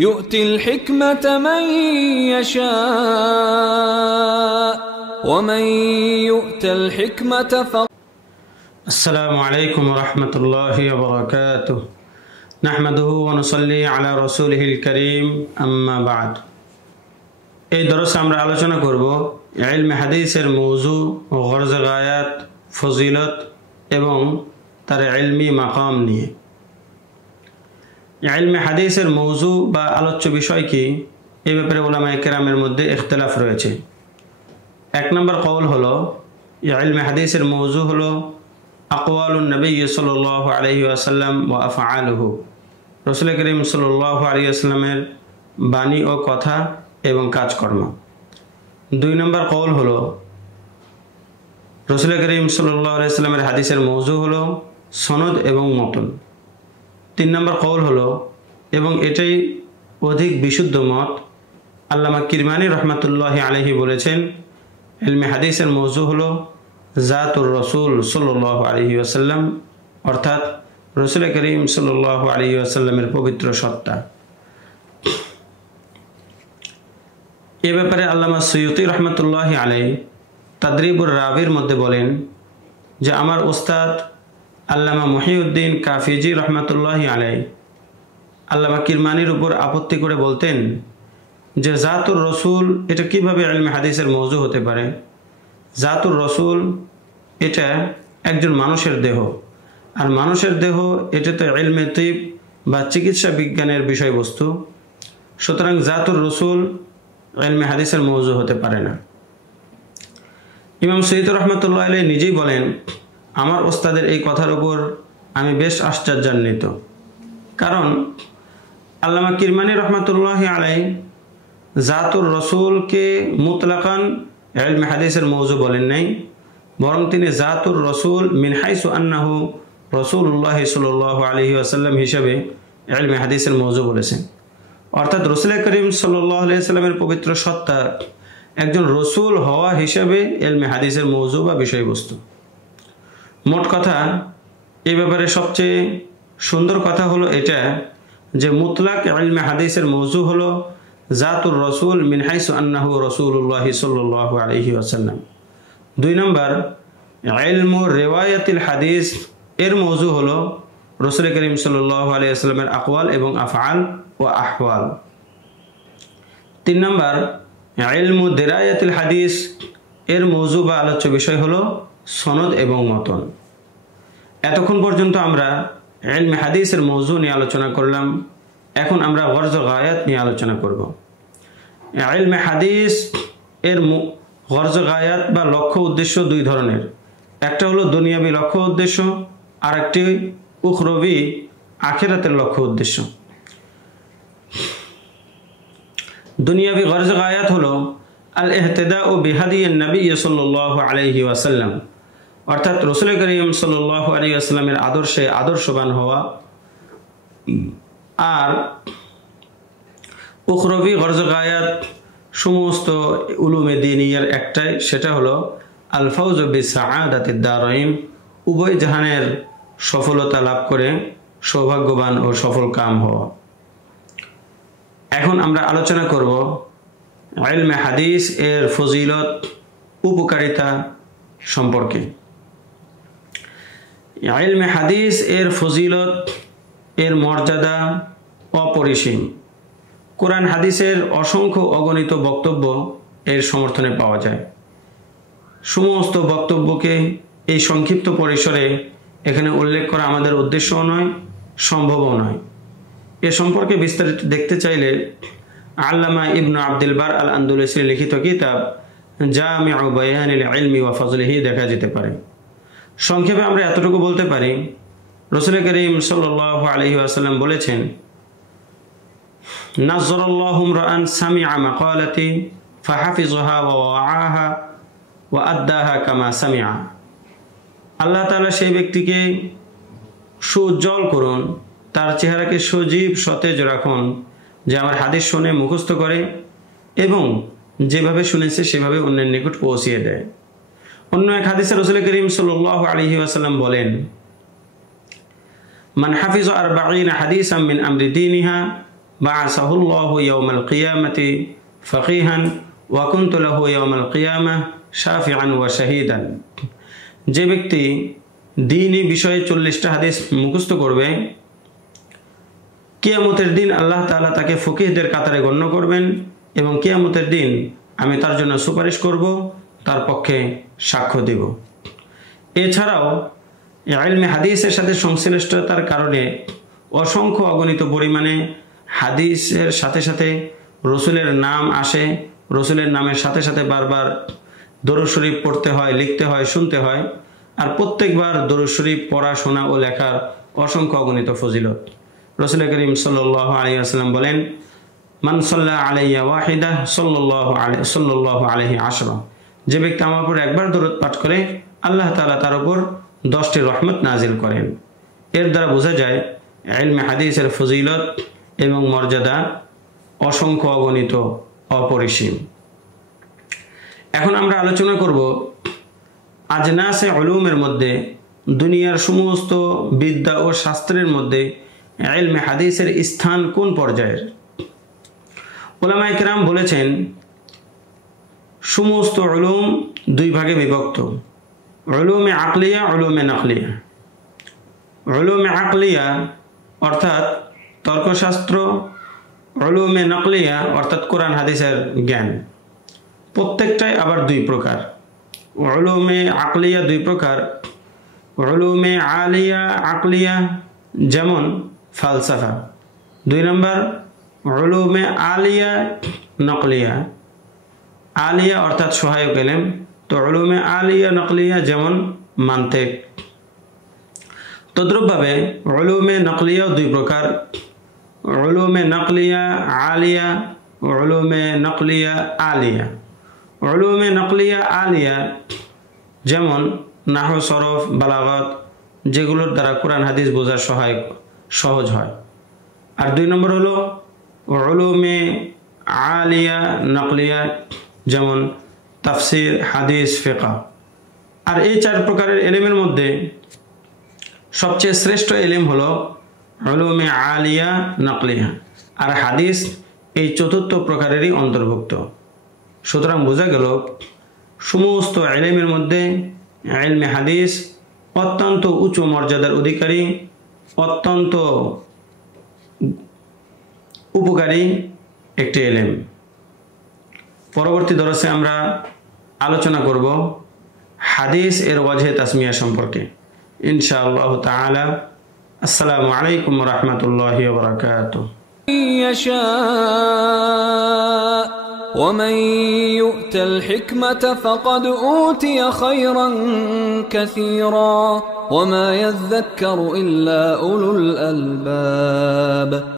يؤتي الحكمة من يشاء ومن يؤت الحكمة السلام عليكم ورحمة الله وبركاته نحمده ونصلي على رسوله الكريم أما بعد এই দরসে আমরা আলোচনা করব ইলমে হাদিসের মওযু ও গরজ গায়াত ফজিলত এবং তার ইলমি মাকাম নিয়ে। ইলমে হাদিসের মওযু বা আলোচ্য বিষয় কি এই ব্যাপারে উলামায়ে কেরামের মধ্যে ইখতিলাফ রয়েছে। এক নম্বর কওল হলো ইলমে হাদিসের মওযু হলো আকওয়ালুন নবী সাল্লাল্লাহু আলাইহি ওয়াসাল্লাম ওয়া আফআলুহু, রাসূল করিম সাল্লাল্লাহু আলাইহি ওয়াসাল্লামের বাণী ও কথা এবং কাজকর্ম। দুই নম্বর কওল হলো রাসূল করিম সাল্লাল্লাহু আলাইহি ওয়াসাল্লামের হাদিসের মওযু হলো সনদ এবং মতন। তিন নম্বর কওল হলো, এবং এটাই অধিক বিশুদ্ধ মত, আল্লামা কিরমানি রহমাতুল্লাহি আলাইহি বলেছেন ইলমে হাদিসের মওযু হলো জাতুর রাসূল সাল্লাল্লাহু আলাইহি ওয়াসাল্লাম, অর্থাৎ রাসূল করিম সাল্লাল্লাহু আলাইহি ওয়াসাল্লামের পবিত্র সত্তা। এ ব্যাপারে আল্লামা সুয়ুতি রহমাতুল্লাহি আলাইহি তাদরিবুর রাবির মধ্যে বলেন যে আমার উস্তাদ আল্লামা মুহিউদ্দিন কাফিজি রহমাতুল্লাহি আলাইহি আল্লামা কিরমানির উপর আপত্তি করে বলতেন যে জাতুর রসুল এটা কিভাবে ইলমে হাদিসের মওযু হতে পারে। জাতুর রসুল এটা একজন মানুষের দেহ, আর মানুষের দেহ এটা তো ইলমে তিব বা চিকিৎসা বিজ্ঞানের বিষয়বস্তু, সুতরাং জাতুর রসুল ইলমে হাদিসের মওযু হতে পারে না। ইমাম সৈয়দ রহমতুল্লাহ আলাইহি নিজেই বলেন আমার ওস্তাদের এই কথার উপর আমি বেশ আশ্চর্যান্বিত, কারণ আল্লামা কিরমানি রহমতুল্লাহি আলাইহি জাতুর রসুলকে মুতলাকান ইলমে হাদিসের মওযু বলেন নাই, বরং তিনি জাতুর রসুল মিন হাইসু আন্নাহু রাসূলুল্লাহ সাল্লাল্লাহু আলাইহি ওয়াসাল্লাম হিসাবে ইলমে হাদিসের মওযু বলেছেন। অর্থাৎ রাসূল করিম সাল্লাল্লাহু আলাইহি ওয়াসাল্লামের পবিত্র সত্তা একজন রসুল হওয়া হিসাবে ইলমে হাদিসের মওযু বা বিষয়বস্তু। মোট কথা এই ব্যাপারে সবচেয়ে সুন্দর কথা হলো এটা যে মুতলাক ইলমে হাদিসের মওযু হলো জাতুর রসুল মিন হাইসু আন্নাহু রাসূলুল্লাহ সাল্লাল্লাহু আলাইহি ওয়াসাল্লাম। দুই নম্বর ইলমু রিওয়ায়াতিল হাদিস এর মওযু হলো রাসূল করিম সাল্লাল্লাহু আলাইহি ওয়াসাল্লামের আকওয়াল এবং আফআল ও আহওয়াল। তিন নম্বর ইলমু দিরায়াতিল হাদিস এর মওযু বা আলোচ্য বিষয় হলো সনদ এবং মতন। এতক্ষণ পর্যন্ত আমরা ইলমে হাদিসের মওযু নিয়ে আলোচনা করলাম, এখন আমরা গরজ গায়াত নিয়ে আলোচনা করব। ইলমে হাদিস এর গরজ গায়াত বা লক্ষ্য উদ্দেশ্য দুই ধরনের, একটা হলো দুনিয়াবি লক্ষ্য উদ্দেশ্য, আর একটি উখরবি আখিরাতের লক্ষ্য উদ্দেশ্য। দুনিয়াবি গরজ গায়াত হলো আল ইহতিদাউ বিহাদিয়িন নবী সাল্লাল্লাহু আলাইহি ওয়াসাল্লাম, অর্থাৎ রাসূল করিম সাল্লাল্লাহু আলাইহি ওয়াসাল্লামের আদর্শে আদর্শবান হওয়া। আর উখরবি গরজ গায়াত সমস্ত উলুমে দ্বীনিয়ার একটাই, সেটা হলো আল ফাউজু বিসাআদাতিদ দারাইন, উভয় জাহানের সফলতা লাভ করে সৌভাগ্যবান ও সফল কাম হওয়া। এখন আমরা আলোচনা করব ইলমে হাদিস এর ফজিলত উপকারিতা সম্পর্কে। ইলমে হাদিস এর ফজিলত এর মর্যাদা অপরিসীম। কোরআন হাদিসের অসংখ্য অগণিত বক্তব্য এর সমর্থনে পাওয়া যায়। সমস্ত বক্তব্যকে এই সংক্ষিপ্ত পরিসরে এখানে উল্লেখ করা আমাদের উদ্দেশ্যও নয়, সম্ভবও নয়। এ সম্পর্কে বিস্তারিত দেখতে চাইলে আল্লামা ইবনু আব্দুল বার আল আন্দুলুসির লিখিত কিতাব জামিউ বায়ানিল ইলমি ওয়া ফাজলিহি দেখা যেতে পারে। সংক্ষেপে আমরা এতটুকু বলতে পারি, রাসূল করিম সাল্লাল্লাহু আলাইহি ওয়াসাল্লাম বলেছেন নাযরাল্লাহু রাআন সামিআ মাকালাতি ফাহাফিযহা ওয়া ওয়াআহা ওয়া আদ্দাহা কামা সামিআ। আল্লাহ তাআলা সেই ব্যক্তিকে সুউজ্জ্বল করুন, তার চেহারাকে সজীব সতেজ রাখুন, যে আমার হাদিস শুনে মুখস্থ করে এবং যেভাবে শুনেছে সেভাবে অন্যের নিকট পৌঁছিয়ে দেয়। অন্য এক হাদিসে রাসূল করিম সাল্লাল্লাহু আলাইহি ওয়াসাল্লাম বলেন মান হাফিজা 40 হাদিসাম মিন আমরি দীনিহা বা'আসাহুল্লাহু ইয়াওমাল কিয়ামাতি ফাকিহান ওয়া কুনতু লাহু ইয়াওমাল কিয়ামাহ শাফিআন ওয়া শাহীদান। যে ব্যক্তি দ্বীনি বিষয়ে 40টা হাদিস মুখস্থ করবে, কিয়ামতের দিন আল্লাহ তাআলা তাকে ফকিহদের কাতারে গণ্য করবেন এবং কিয়ামতের দিন আমি তার জন্য সুপারিশ করব, তার পক্ষে সাক্ষ্য দেব। এছাড়াও ইলমে হাদিসের সাথে সংশ্লিষ্টতার কারণে অসংখ্য অগণিত পরিমাণে হাদিসের সাথে সাথে রসুলের নাম আসে, রসুলের নামের সাথে সাথে বারবার দরুদ শরীফ পড়তে হয়, লিখতে হয়, শুনতে হয়। আর প্রত্যেকবার দরুদ শরীফ পড়া, শোনা ও লেখার অসংখ্য অগণিত ফজিলত। রসুল করিম সাল্লাল্লাহু আলাইহি ওয়াসাল্লাম বলেন, মান সাল্লা আলাইয়া ওয়াহিদা সাল্লাল্লাহু আলাইহি আশরা। যে ব্যক্তি আমার উপর একবার দরুদ পাঠ করে আল্লাহ তাআলা তার উপর 10টি রহমত নাজিল করেন। এর দ্বারা বোঝা যায় ইলমে হাদিসের ফজিলত এবং মর্যাদা অসংখ্য অগণিত, অপরিসীম। এখন আমরা আলোচনা করব আজনাসে উলুমের মধ্যে, দুনিয়ার সমস্ত বিদ্যা ও শাস্ত্রের মধ্যে ইলমে হাদিসের স্থান কোন পর্যায়ের। উলামায়ে কেরাম বলেছেন সমস্ত উলুম দুই ভাগে বিভক্ত, উলুমে আকলিয়া, উলুমে নকলিয়া। উলুমে আকলিয়া অর্থাৎ তর্কশাস্ত্র, উলুমে নকলিয়া অর্থাৎ কোরআন হাদিসের জ্ঞান। প্রত্যেকটাই আবার দুই প্রকার। উলুমে আকলিয়া দুই প্রকার, উলুমে আলিয়া আকলিয়া যেমন ফালসাফা। 2 নম্বর উলুমে আলিয়া নকলিয়া। আলিয়া অর্থাৎ সহায়ক ইলম, তো উলুমে আলিয়া নকলিয়া যেমন মান্তিক। তদ্রূপভাবে উলুমে নকলিয়াও দুই প্রকার, উলুমে নকলিয়া আলিয়া, উলুমে নকলিয়া আলিয়া। উলুমে নকলিয়া আলিয়া যেমন নাহু, সরফ, বালাগাত, যেগুলোর দ্বারা কোরআন হাদিস বোঝার সহজ হয়। আর 2 নম্বর হলো উলুমে আলিয়া নকলিয়া, যেমন তাফসির, হাদিস, ফিকহ। আর এই 4 প্রকারের ইলমের মধ্যে সবচেয়ে শ্রেষ্ঠ ইলম হলো উলুমে আলিয়া নকলিয়া, আর হাদিস এই 4র্থ প্রকারেরই অন্তর্ভুক্ত। সুতরাং বোঝা গেল সমস্ত ইলমের মধ্যে ইলমে হাদিস অত্যন্ত উঁচু মর্যাদার অধিকারী, অত্যন্ত উপকারী একটি ইলম। পরবর্তী দরসে আমরা আলোচনা করব হাদিস এর ওয়াজহে তাসমিয়া সম্পর্কে ইনশাআল্লাহ তাআলা। আসসালামু আলাইকুম ওয়া রাহমাতুল্লাহি ওয়া বারাকাতুহু। ومن يؤت الحكمة فقد أوتي خيرا كثيرا وما يذكر إلا أولو الألباب.